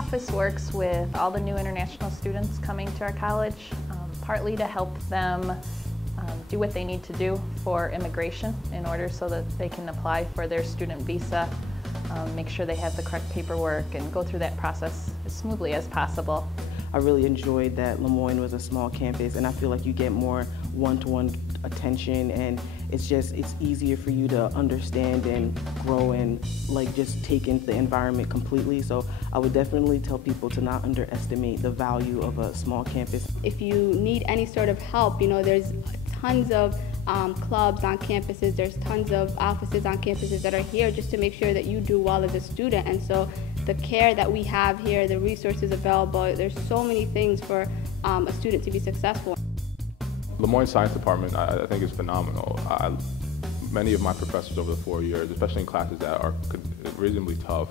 office works with all the new international students coming to our college, partly to help them do what they need to do for immigration in order so that they can apply for their student visa, make sure they have the correct paperwork, and go through that process as smoothly as possible. I really enjoyed that Moyne was a small campus, and I feel like you get more one-to-one attention, and it's easier for you to understand and grow and just take in the environment completely. So I would definitely tell people to not underestimate the value of a small campus. If you need any sort of help, there's tons of clubs on campuses, there's tons of offices on campuses that are here just to make sure that you do well as a student. And so the care that we have here, the resources available, there's so many things for a student to be successful. Moyne Science Department, I think, is phenomenal. Many of my professors over the 4 years, especially in classes that are reasonably tough,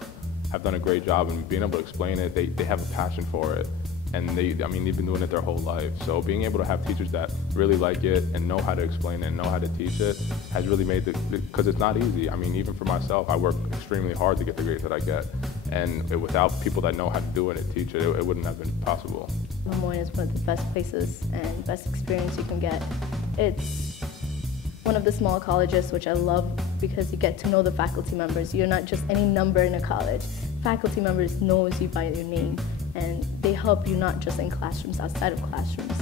have done a great job in being able to explain it. They have a passion for it, and they've been doing it their whole life. So being able to have teachers that really like it and know how to explain it and know how to teach it has really made because it's not easy. Even for myself, I work extremely hard to get the grades that I get, and without people that know how to do it and teach it, it wouldn't have been possible. Moyne is one of the best places and best experience you can get. It's one of the small colleges, which I love because you get to know the faculty members. You're not just any number in a college. Faculty members knows you by your name, and they help you not just in classrooms, outside of classrooms.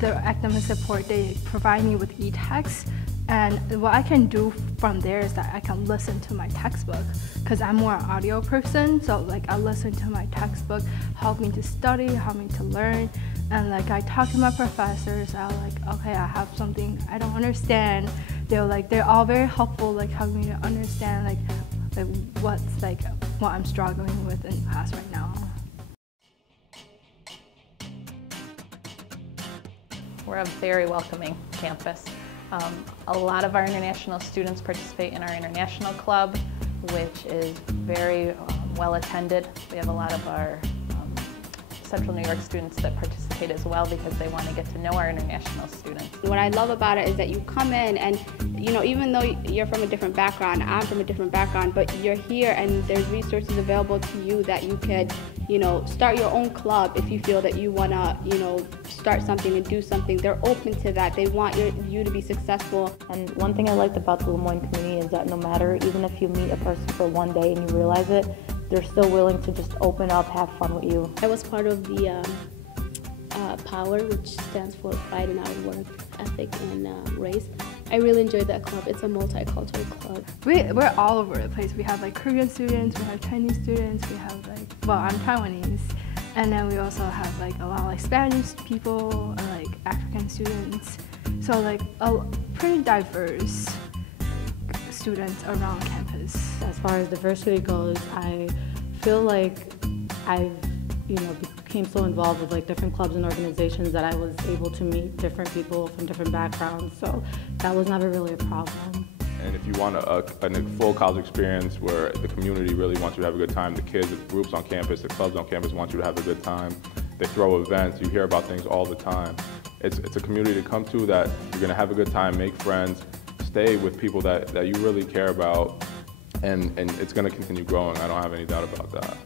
The academic support, they provide me with e-text, and what I can do from there is that I can listen to my textbook, because I'm more an audio person, so I listen to my textbook, help me to study, help me to learn, and I talk to my professors. Okay, I have something I don't understand. They're all very helpful, helping me to understand what's what I'm struggling with in class right now. We're a very welcoming campus. A lot of our international students participate in our international club, which is very well attended. We have a lot of our Central New York students that participate as well because they want to get to know our international students. What I love about it is that you come in and, even though you're from a different background, I'm from a different background, but you're here and there's resources available to you that you could, start your own club if you feel that you want to, start something and do something. They're open to that. They want you to be successful. And one thing I liked about the Moyne community is that no matter, even if you meet a person for one day and you realize it, they're still willing to just open up, have fun with you. I was part of the POWER, which stands for Pride in Our Work Ethic and Race. I really enjoyed that club. It's a multicultural club. We're all over the place. We have Korean students, we have Chinese students, we have I'm Taiwanese. And then we also have a lot of Spanish people, African students. So a pretty diverse students around campus. As far as diversity goes, I feel like I've became so involved with different clubs and organizations that I was able to meet different people from different backgrounds, so that was never really a problem. And if you want a full college experience where the community really wants you to have a good time, the kids, the groups on campus, the clubs on campus want you to have a good time, they throw events, you hear about things all the time. It's a community to come to that you're going to have a good time, make friends, stay with people that you really care about, and it's going to continue growing. I don't have any doubt about that.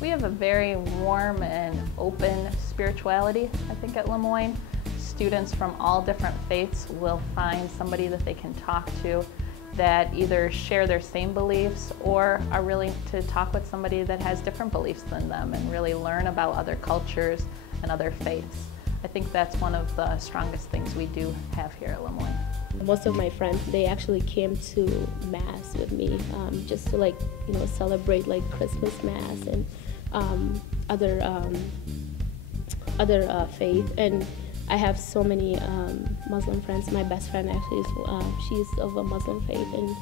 We have a very warm and open spirituality, I think, at Moyne. Students from all different faiths will find somebody that they can talk to that either share their same beliefs or are willing to talk with somebody that has different beliefs than them and really learn about other cultures and other faiths. I think that's one of the strongest things we do have here at Moyne. Most of my friends, they actually came to Mass with me just to celebrate Christmas Mass and other faith. And I have so many Muslim friends. My best friend actually she's of a Muslim faith, and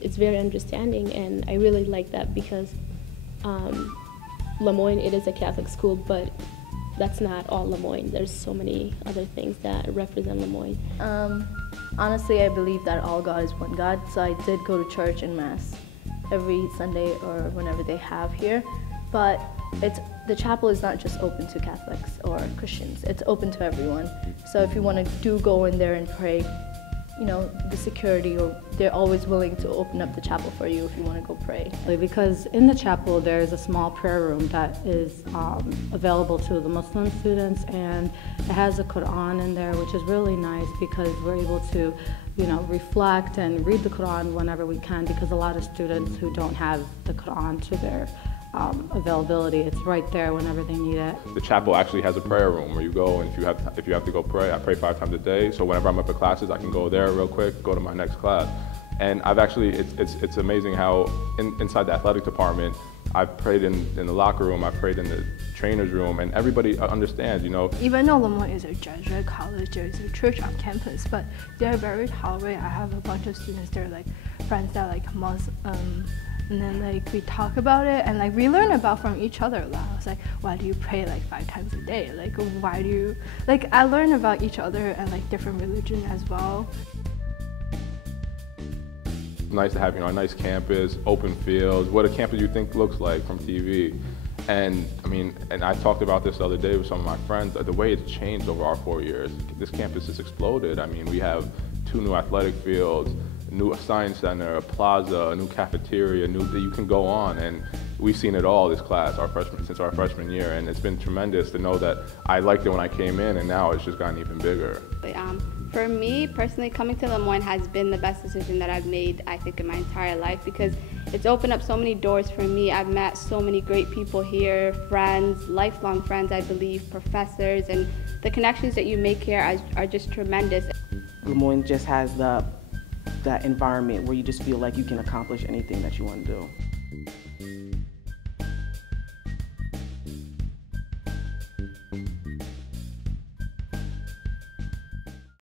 it's very understanding, and I really like that because Moyne, it is a Catholic school, but that's not all Moyne. There's so many other things that represent Moyne. Honestly, I believe that all God is one God, so I did go to church and Mass every Sunday or whenever they have here, but the chapel is not just open to Catholics or Christians, it's open to everyone. So if you want to go in there and pray, you know, the security, or they're always willing to open up the chapel for you if you want to go pray. Because in the chapel there's a small prayer room that is available to the Muslim students, and it has a Quran in there, which is really nice because we're able to, you know, reflect and read the Quran whenever we can, because a lot of students who don't have the Quran to their availability, it's right there whenever they need it. The chapel actually has a prayer room where you go, and if you have to go pray, I pray 5 times a day. So whenever I'm up at classes, I can go there real quick, go to my next class. And I've actually, it's amazing how inside the athletic department, I've prayed in the locker room, I've prayed in the trainer's room, and everybody understands, you know. Even though Moyne is a Jesuit college, there is a church on campus, but they're very tolerant. I have a bunch of students, they're like friends that like Muslim, and then like we talk about it, and like we learn about from each other a lot. I was like, why do you pray like 5 times a day? Like, why do you, like, I learn about each other and like different religion as well. Nice to have, you know, a nice campus, open fields, what a campus you think looks like from TV. And I mean, and I talked about this the other day with some of my friends, the way it's changed over our 4 years. This campus has exploded. I mean, we have 2 new athletic fields, a new science center, a plaza, a new cafeteria, you can go on. And we've seen it all this class, since our freshman year, and it's been tremendous to know that I liked it when I came in, and now it's just gotten even bigger. For me, personally, coming to Moyne has been the best decision that I've made, I think, in my entire life, because it's opened up so many doors for me. I've met so many great people here, friends, lifelong friends, I believe, professors, and the connections that you make here are just tremendous. Moyne just has that environment where you just feel like you can accomplish anything that you want to do.